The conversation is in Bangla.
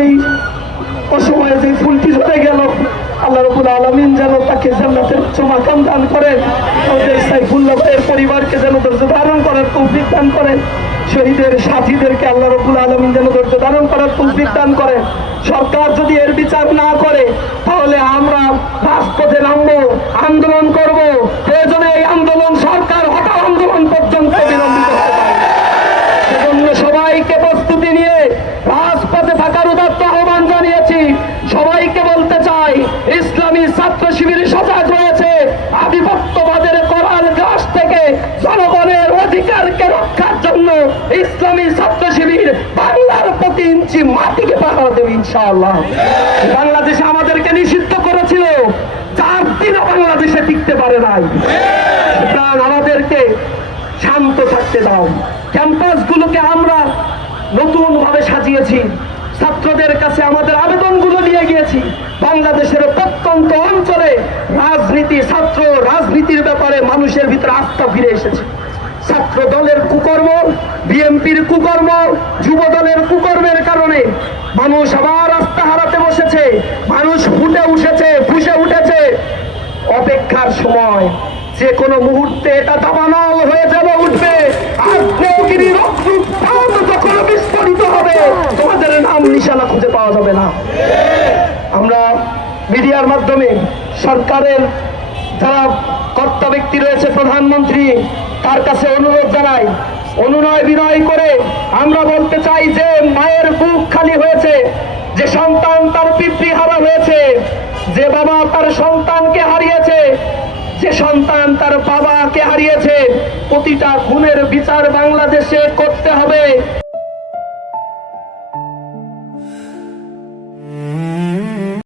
এই অসময়ে যে ফুলটি ঝরে গেল, আল্লাহ রাব্বুল আলামিন যেন তাকে জান্নাতের উচ্চ মাকাম দান করেন। আমাদের সাইফুল্লাহ ভাইয়ের পরিবারকে যেন ধৈর্য ধারণ করার তৌফিক দান করেন। শহীদের সাথীদেরকে আল্লাহ রাব্বুল আলামিন যেন ধৈর্য ধারণ করার তৌফিক দান করেন। সরকার যদি এর বিচার না করে তাহলে আমরা রাজপথে নামবো, আন্দোলন করব। প্রয়োজনে এই আন্দোলন সরকার হটাও আন্দোলন পর্যন্ত বিলম্বিত হতে পারে। সেজন্য সবাইকে প্রস্তুতি নিয়ে রাজপথে থাকার উদাত্ত আহ্বান জানিয়েছি। সবাইকে বলতে চাই, ইসলামী ছাত্র শিবির সজাগ রয়েছে আধিপত্যবাদের করাল গ্রাস থেকে জনগণের অধিকারকে রক্ষার জন্য। ইসলামী ছাত্র শিবির বাংলার প্রতি ইঞ্চি মাটিকে পাহারা দেবে ইনশাআল্লাহ। বাংলাদেশে আমাদেরকে নিষিদ্ধ করেছিল, 4 দিনও বাংলাদেশে টিকতে পারে নাই। সুতরাং আমাদেরকে শান্ত থাকতে দাও। ক্যাম্পাসগুলোকে আমরা নতুন ভাবে সাজিয়েছি, ছাত্রদের কাছে আমাদের আবেদনগুলো নিয়ে গিয়েছি। বাংলাদেশের প্রত্যন্ত অঞ্চলে রাজনীতি, ছাত্র রাজনীতির ব্যাপারে মানুষের ভিতরে আস্থা ফিরে এসেছে। ছাত্র দলের কুকর্ম, বিএনপির কুকর্ম, যুব দলের কুকর্মের কারণে মানুষ আবার আস্থা হারাতে বসেছে। মানুষ ফুসে উঠেছে। অপেক্ষার সময়, যে কোনো মুহূর্তে এটা দাবানল হয়ে যাবে, উঠবে। আগ্নেয়গিরি রক্তপাত যখন বিস্ফোরিত হবে, তোমাদের নাম নিশানা খুঁজে পাওয়া যাবে না। আমরা মিডিয়ার মাধ্যমে সরকারের যারা কর্তা ব্যক্তি রয়েছে, প্রধানমন্ত্রী, তার কাছে অনুরোধ জানাই, অনুনয় বিনয় করে আমরা বলতে চাই যে মায়ের বুক খালি হয়েছে, যে সন্তান তার পিতৃহারা হয়েছে, যে বাবা তার সন্তানকে হারিয়েছে, যে সন্তান তার বাবাকে হারিয়েছে, প্রতিটা খুনের বিচার বাংলাদেশে করতে হবে।